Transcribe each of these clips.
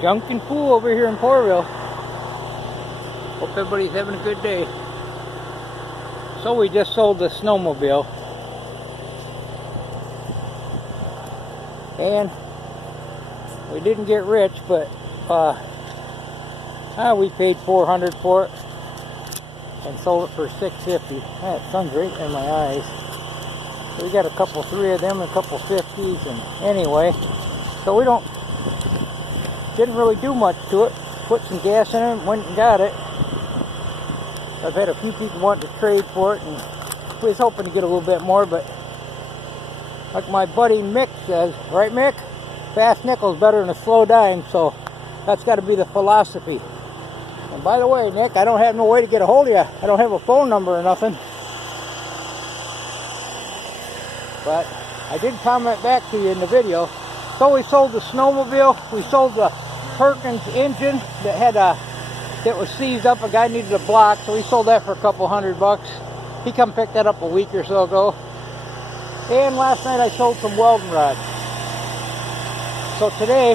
Junk and Pool over here in Porterville. Hope everybody's having a good day. So we just sold the snowmobile. And we didn't get rich, but we paid $400 for it and sold it for $650. That sun's right in my eyes. So we got three of them, and a couple 50s, and anyway, so we didn't really do much to it. Put some gas in it, went and got it. I've had a few people wanting to trade for it, and we was hoping to get a little bit more, but like my buddy Mick says, right Mick? Fast nickel's better than a slow dime, so that's got to be the philosophy. And by the way, Nick, I don't have no way to get a hold of you. I don't have a phone number or nothing. But I did comment back to you in the video. So we sold the snowmobile. We sold the Perkins engine that was seized up. A guy needed a block, so we sold that for a couple $100. He come pick that up a week or so ago. And last night I sold some welding rods. So today,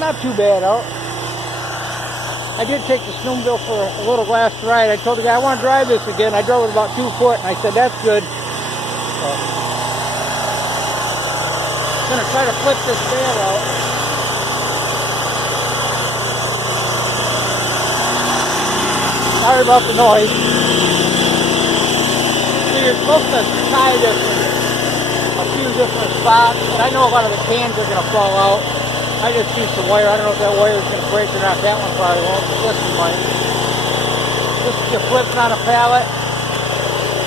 not too bad out. I did take the snowmobile for a little last ride. I told the guy I want to drive this again. I drove it about 2 foot, and I said that's good. So, I'm going to try to flip this Baler out. Sorry about the noise. So you're supposed to tie this in a few different spots, and I know a lot of the cans are going to fall out. I just used the wire. I don't know if that wire is going to break or not. That one probably won't, but this one might. This is just flipping on a pallet,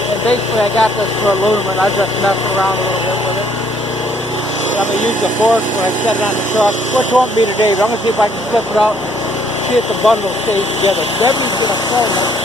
and basically I got this for aluminum. I'm just messing around a little bit with it. I'm going to use the fork when I set it on the truck, which won't be today, but I'm going to see if I can flip it out and see if the bundle stays together. Debbie's going to film it.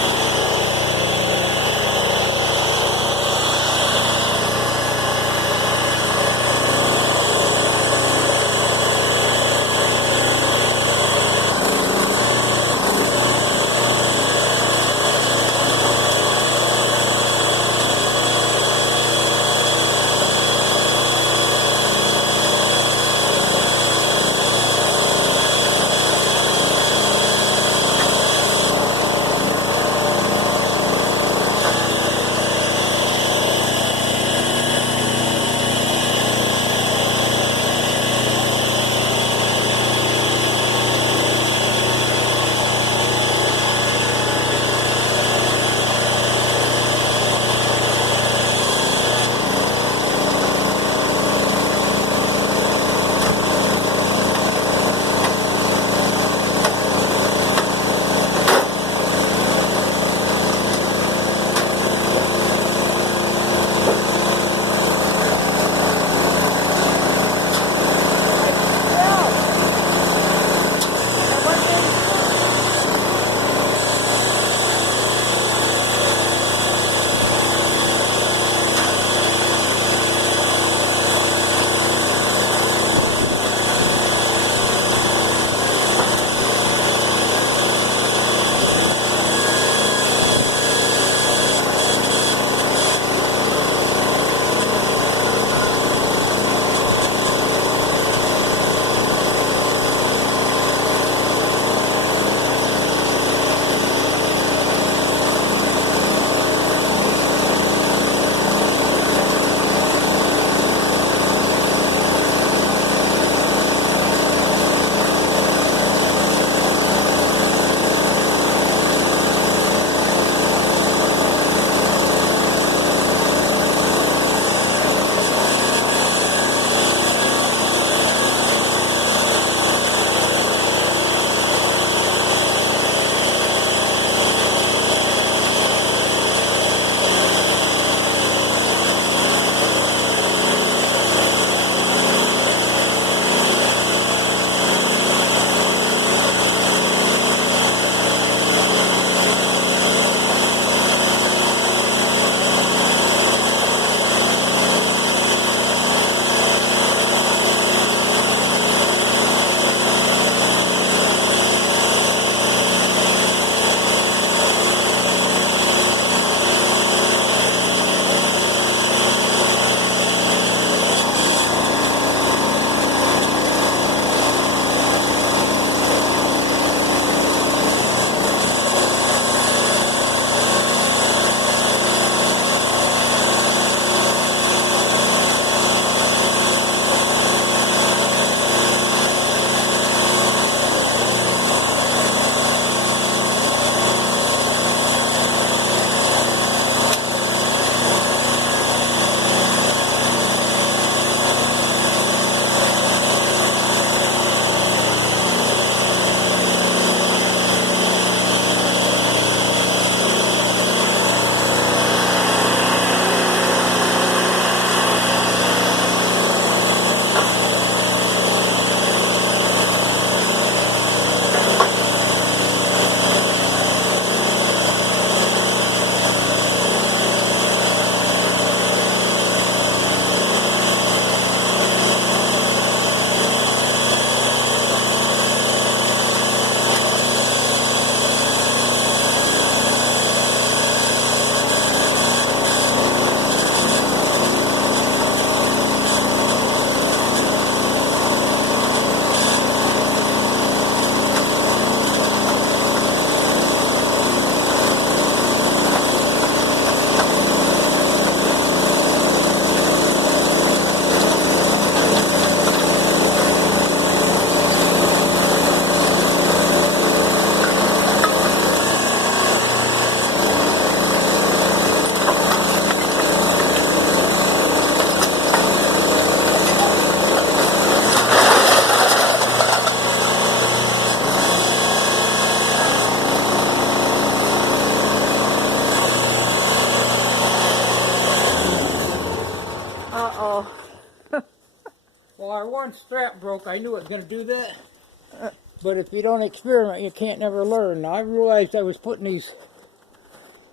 strap broke, I knew it was going to do that. But if you don't experiment, you can't never learn. Now I realized I was putting these,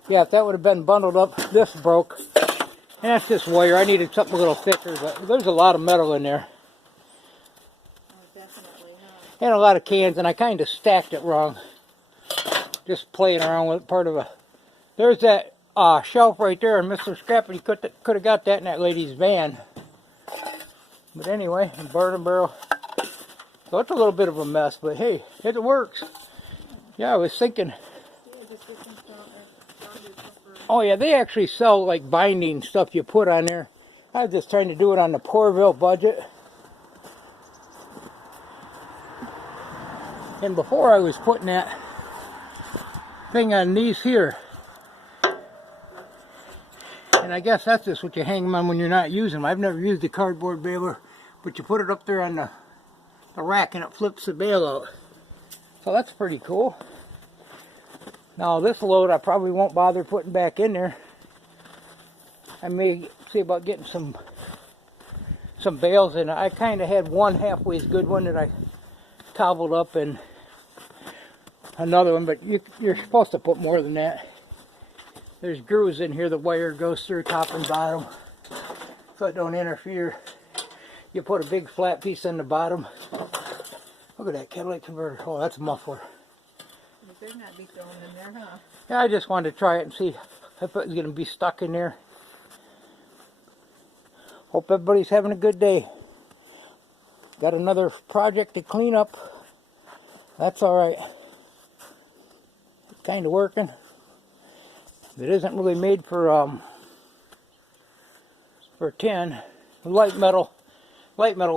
yeah, if that would have been bundled up, this broke. And that's just wire. I needed something a little thicker, but there's a lot of metal in there. Oh, definitely, huh? And a lot of cans, and I kind of stacked it wrong. Just playing around with part of a... There's that shelf right there, and Mr. Scrappy could have got that in that lady's van. But anyway, burning barrel. So it's a little bit of a mess, but hey, it works. Yeah, I was thinking... Oh yeah, they actually sell like binding stuff you put on there. I was just trying to do it on the Poorville budget. And before I was putting that thing on these here. And I guess that's just what you hang them on when you're not using them. I've never used a cardboard baler, but you put it up there on the rack and it flips the bale out. So that's pretty cool. Now this load I probably won't bother putting back in there. I may see about getting some bales in. I kind of had one halfway good one that I cobbled up and another one, but you're supposed to put more than that. There's grooves in here, the wire goes through top and bottom so it don't interfere. You put a big flat piece in the bottom. Look at that catalytic converter. Oh, that's a muffler. You better not be thrown in there, huh? Yeah, I just wanted to try it and see if it was going to be stuck in there. Hope everybody's having a good day. Got another project to clean up. That's alright. It's kind of working. It isn't really made for 10. Light metal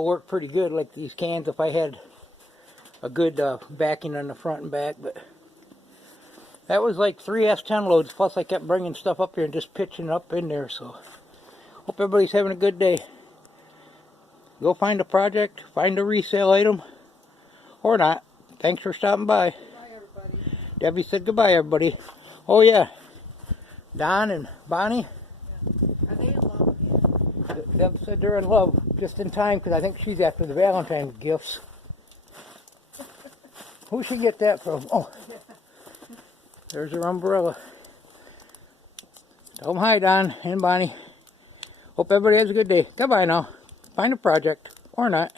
worked pretty good, like these cans, if I had a good backing on the front and back. But that was like 3 S10 loads, plus I kept bringing stuff up here and just pitching up in there. So hope everybody's having a good day. Go find a project, find a resale item, or not. Thanks for stopping by. Bye, everybody. Debbie said goodbye, everybody. Oh yeah, Don and Bonnie. Yeah. Are they in love again? Deb said they're in love just in time, because I think she's after the Valentine's gifts. Who should get that from? Oh, there's her umbrella. Tell them hi, Don and Bonnie. Hope everybody has a good day. Goodbye now. Find a project, or not.